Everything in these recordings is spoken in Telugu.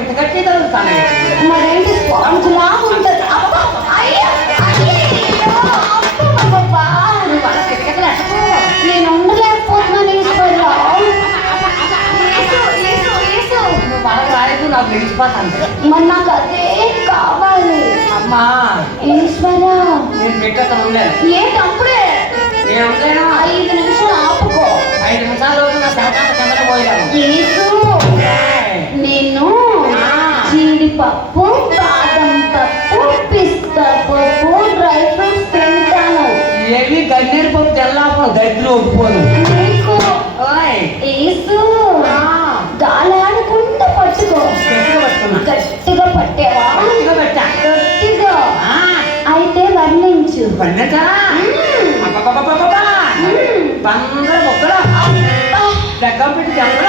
ఎంత గట్టి తగులుతాను. మరేంటి స్పాంజ్ లా ఉంటది. అబ్బా అయ్యో అయ్యో అబ్బా నువ్వు అలా కిటకిటలు ఎట్టకు. నేను ఉండలేకపోతున్నాను ఈశ్వరరావు. నువ్వు వాళ్ళకి రాయకు, నాకు గెలిచిపోతాను. మరి నాకు అదే కావాలి. అమ్మా ఈశ్వరా నేను పెట్టేస్తాను ఉండలేను. ఏంటప్పుడే నేను ఉండలేను. 5 నిమిషాలు ఆపుకో. 5 నిమిషాల రోజు నా శవకాంత కిందనే పోయాను. యేసు నేను జీడిపప్పు, బాదం పప్పు, పిస్తా పప్పు, డ్రై ఫ్రూట్స్ తింటాను. ఏవి గన్నేరు పప్పు తెల్లాపను గడ్డిలో ఒప్పుకోను. నీకు ఓయ్ యేసు గాలాడకుండా పట్టుకో. గట్టిగా పట్టుకున్నా. గట్టిగా పట్టేవా? గట్టిగా పెట్టా. గట్టిగా అయితే వర్ణించు. పన్నెండా బందర మొక్కల దగ్గర పెట్టి జంగల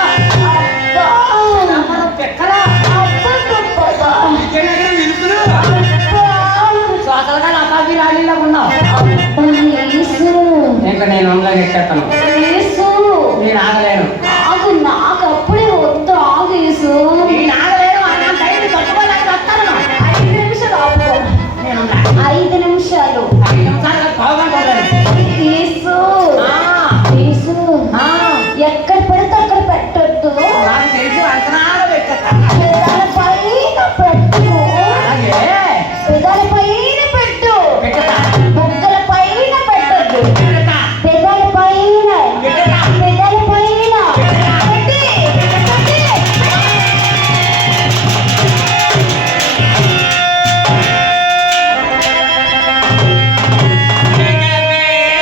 పెక్కల విలుపులు శ్వాసలుగా నకాబీ రాలిలా ఉన్నావు. ఇంకా నేను అందులో ఎక్కేస్తాను. నేను ఆగలేను. ఆగు, నాకు అప్పుడే వద్దు. ఆగు యేసు. నేను ఆగలేను. అన్న టైం తట్టుకోలేక వస్తాను. 5 నిమిషాలు ఆపుకో. నేను 5 నిమిషాలు. 5 నిమిషాలు పావుగంట ఉండలేను.